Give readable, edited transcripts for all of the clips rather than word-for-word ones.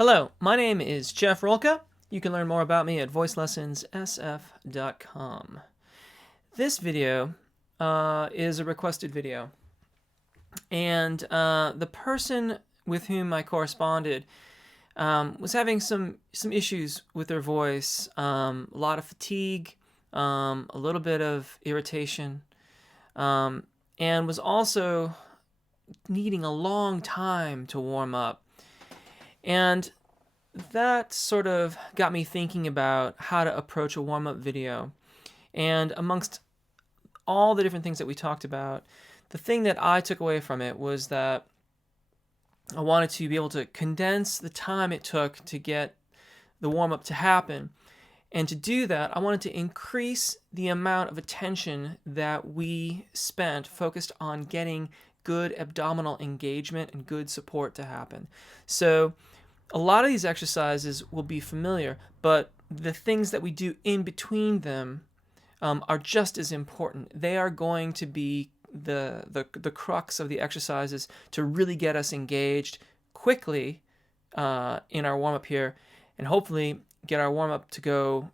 Hello, my name is Jeff Rolka. You can learn more about me at voicelessonssf.com. This video is a requested video, and the person with whom I corresponded was having some issues with their voice, a lot of fatigue, a little bit of irritation, and was also needing a long time to warm up. And that sort of got me thinking about how to approach a warm-up video. And amongst all the different things that we talked about, the thing that I took away from it was that I wanted to be able to condense the time it took to get the warm-up to happen. And to do that, I wanted to increase the amount of attention that we spent focused on getting good abdominal engagement and good support to happen. So a lot of these exercises will be familiar, but the things that we do in between them are just as important. They are going to be the crux of the exercises to really get us engaged quickly in our warm-up here, and hopefully get our warm-up to go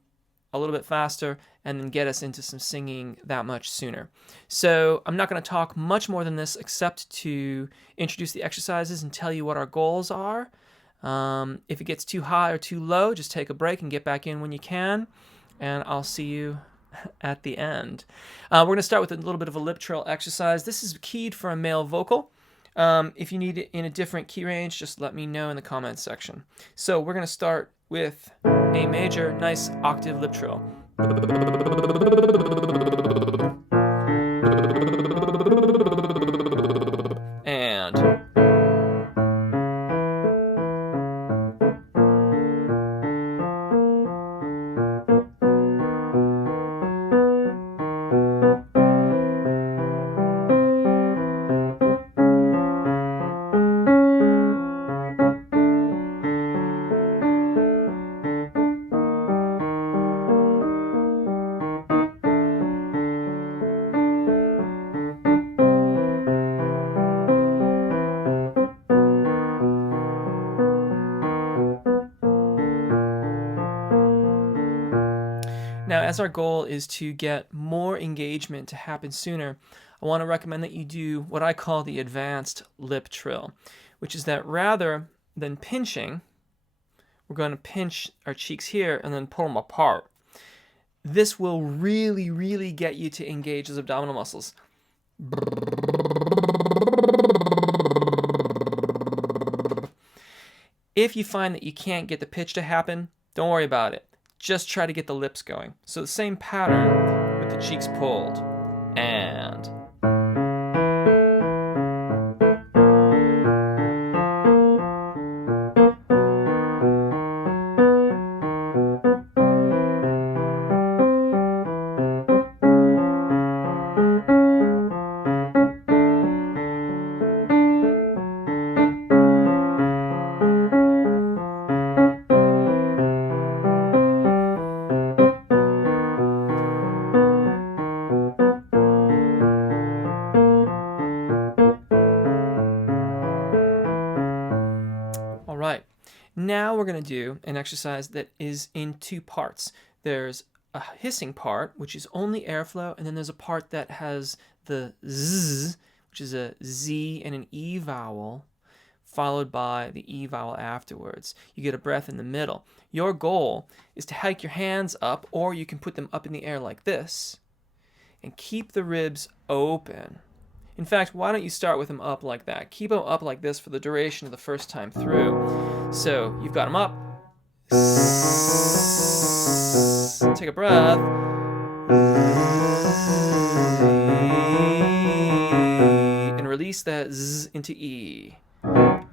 a little bit faster and then get us into some singing that much sooner. So I'm not going to talk much more than this except to introduce the exercises and tell you what our goals are. If it gets too high or too low, just take a break and get back in when you can, and I'll see you at the end. We're going to start with a little bit of a lip trill exercise. This is keyed for a male vocal. If you need it in a different key range, just let me know in the comments section. So we're going to start with A major, nice octave lip trill. And now, as our goal is to get more engagement to happen sooner, I want to recommend that you do what I call the advanced lip trill, which is that rather than pinching, we're going to pinch our cheeks here and then pull them apart. This will really, really get you to engage those abdominal muscles. If you find that you can't get the pitch to happen, don't worry about it. Just try to get the lips going. So the same pattern with the cheeks pulled. And now we're going to do an exercise that is in two parts. There's a hissing part, which is only airflow, and then there's a part that has the Z, which is a Z and an E vowel, followed by the E vowel afterwards. You get a breath in the middle. Your goal is to hike your hands up, or you can put them up in the air like this, and keep the ribs open. In fact, why don't you start with them up like that? Keep them up like this for the duration of the first time through. So you've got them up. Take a breath. And release that Z into E. And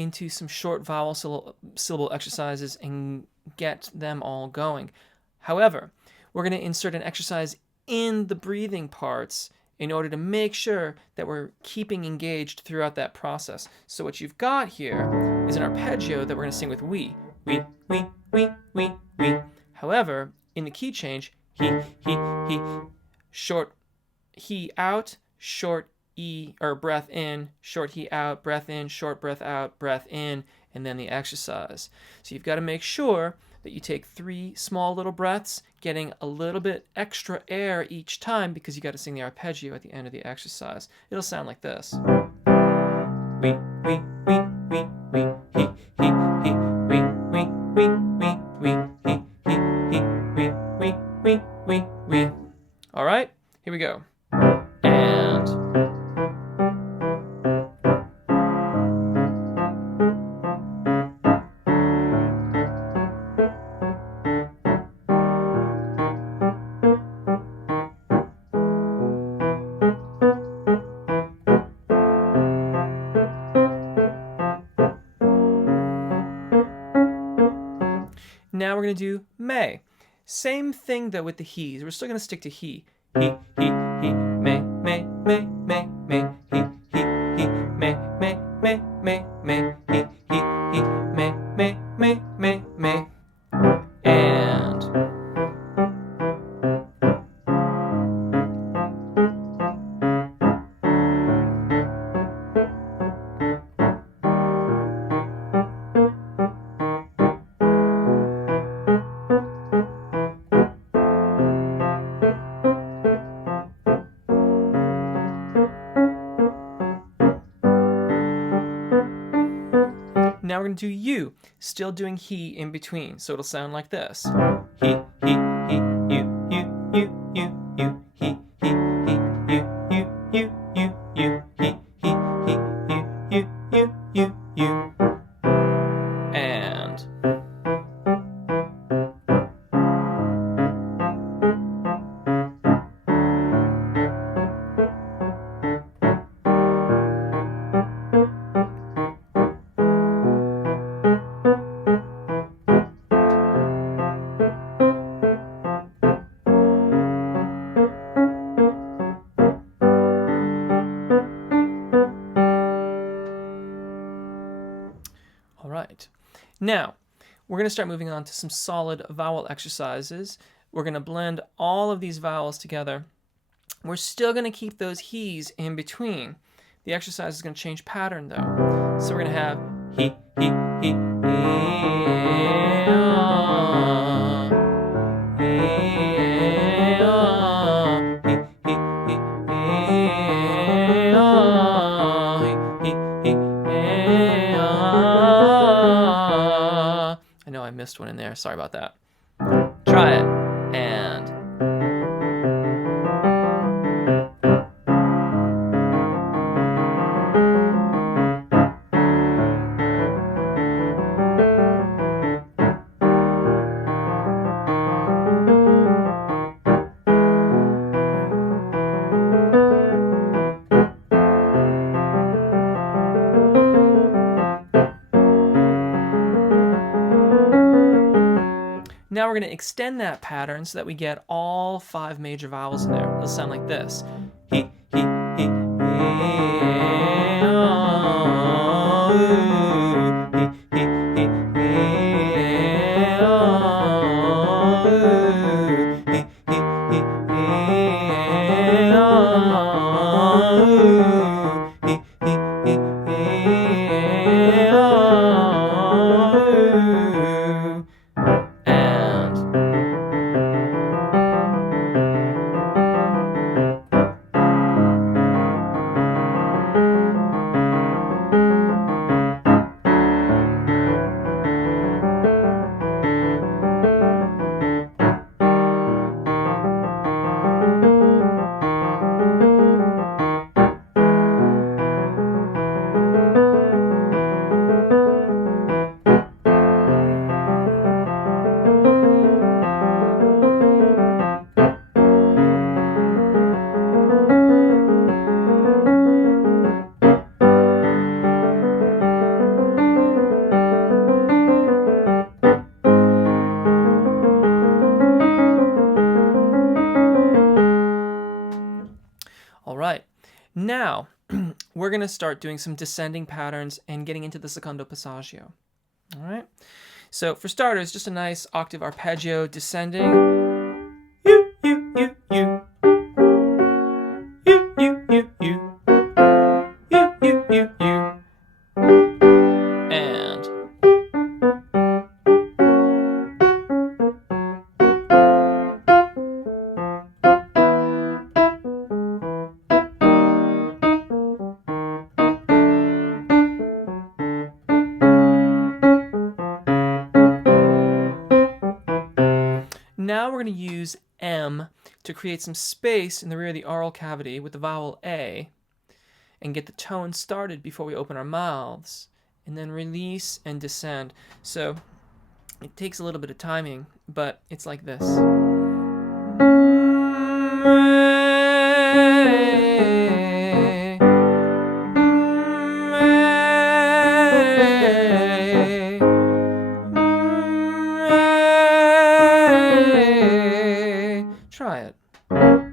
into some short vowel syllable exercises and get them all going. However, we're going to insert an exercise in the breathing parts in order to make sure that we're keeping engaged throughout that process. So what you've got here is an arpeggio that we're going to sing with we. We, we, we, we, we. However, in the key change, he, short he out, short e, or breath in, short he out, breath in, short breath out, breath in, and then the exercise. So you've got to make sure that you take 3 small little breaths, getting a little bit extra air each time because you got to sing the arpeggio at the end of the exercise. It'll sound like this. We, we, we, we, we, he, we, we, we, we, we, he, we. All right, here we go. And now we're going to do may. Same thing though with the he's. We're still going to stick to he. He, may, may, may, may, may, he, may, may, may, may, may, he, may, may, may, may, may. And now we're going to do you, still doing he in between. So it'll sound like this. He, you, he, you. And right. Now, we're going to start moving on to some solid vowel exercises. We're going to blend all of these vowels together. We're still going to keep those he's in between. The exercise is going to change pattern though. So we're going to have he, I know I missed one in there. Sorry about that. Try it. And now we're going to extend that pattern so that we get all 5 major vowels in there. It'll sound like this. He, we're going to start doing some descending patterns and getting into the secondo passaggio. All right. So for starters, just a nice octave arpeggio descending. You, you, you, you. You, you, you, you. You, you, you, you. And now we're going to use M to create some space in the rear of the oral cavity with the vowel A and get the tone started before we open our mouths, and then release and descend. So it takes a little bit of timing, but it's like this. Try it. And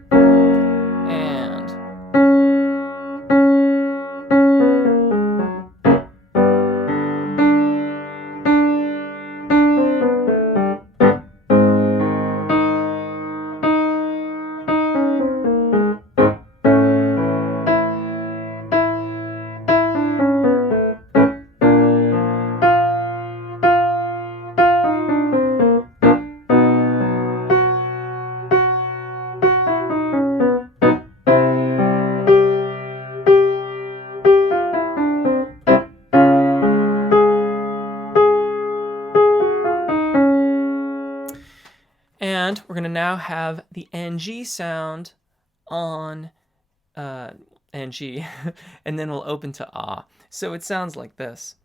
And we're going to now have the NG sound on NG, and then we'll open to ah. So it sounds like this.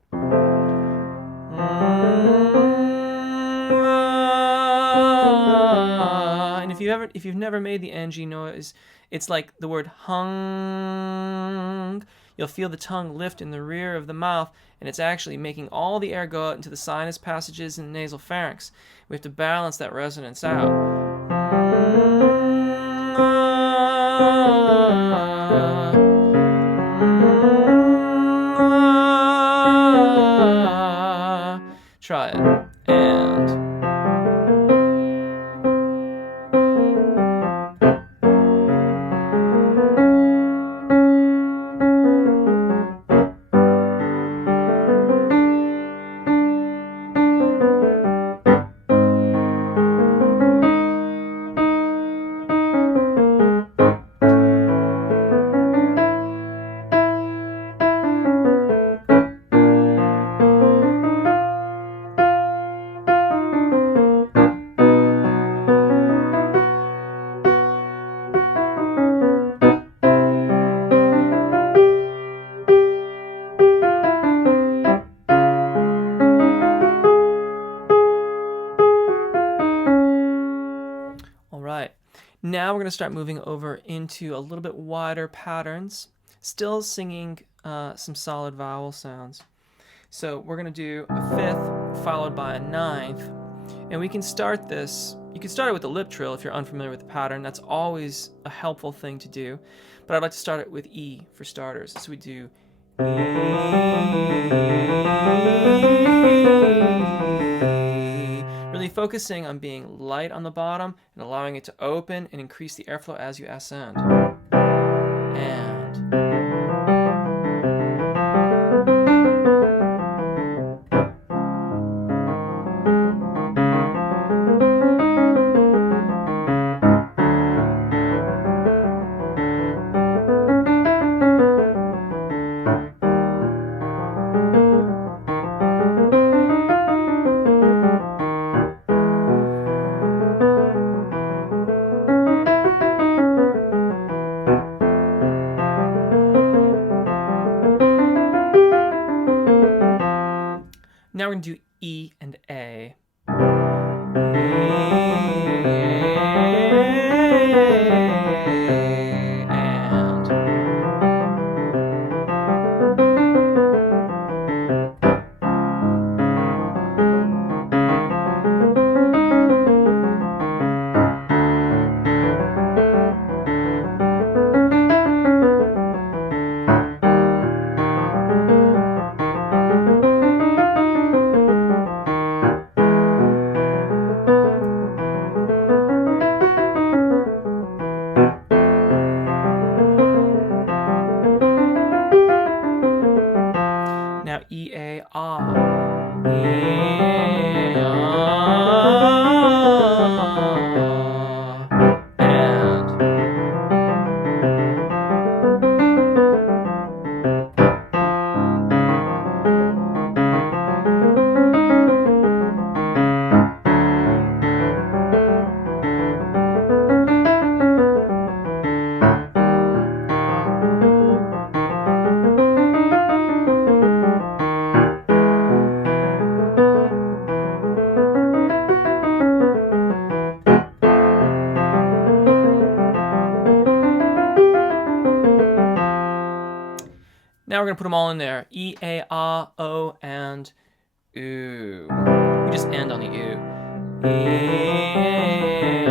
And if you've never made the NG noise, it's like the word hung. You'll feel the tongue lift in the rear of the mouth, and it's actually making all the air go out into the sinus passages and the nasal pharynx. We have to balance that resonance out. Try it. And now we're going to start moving over into a little bit wider patterns, still singing some solid vowel sounds. So we're going to do a fifth followed by a ninth, and we can start this. You can start it with a lip trill if you're unfamiliar with the pattern. That's always a helpful thing to do, but I'd like to start it with E for starters. So we do really focusing on being light on the bottom and allowing it to open and increase the airflow as you ascend. And now we're going to do E and A. Now we're going to put them all in there. E, A, A, O, and oo. We just end on the oo. E, A, oo.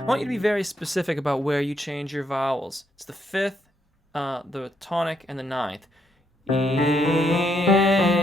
I want you to be very specific about where you change your vowels. It's the 5th, the tonic, and the 9th. E, A,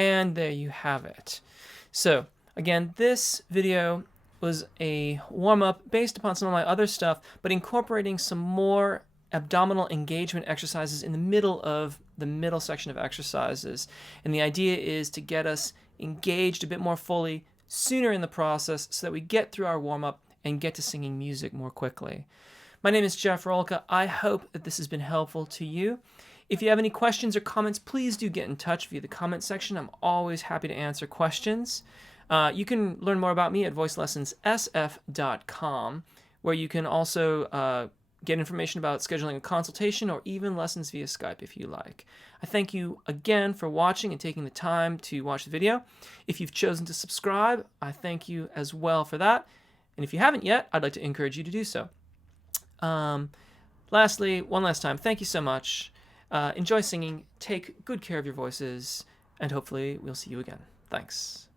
and there you have it. So again, this video was a warm-up based upon some of my other stuff, but incorporating some more abdominal engagement exercises in the middle of the middle section of exercises. And the idea is to get us engaged a bit more fully sooner in the process so that we get through our warm-up and get to singing music more quickly. My name is Jeff Rolka. I hope that this has been helpful to you. If you have any questions or comments, please do get in touch via the comment section. I'm always happy to answer questions. You can learn more about me at voicelessonssf.com, where you can also get information about scheduling a consultation or even lessons via Skype if you like. I thank you again for watching and taking the time to watch the video. If you've chosen to subscribe, I thank you as well for that. And if you haven't yet, I'd like to encourage you to do so. Lastly, one last time, thank you so much. Enjoy singing, take good care of your voices, and hopefully we'll see you again. Thanks.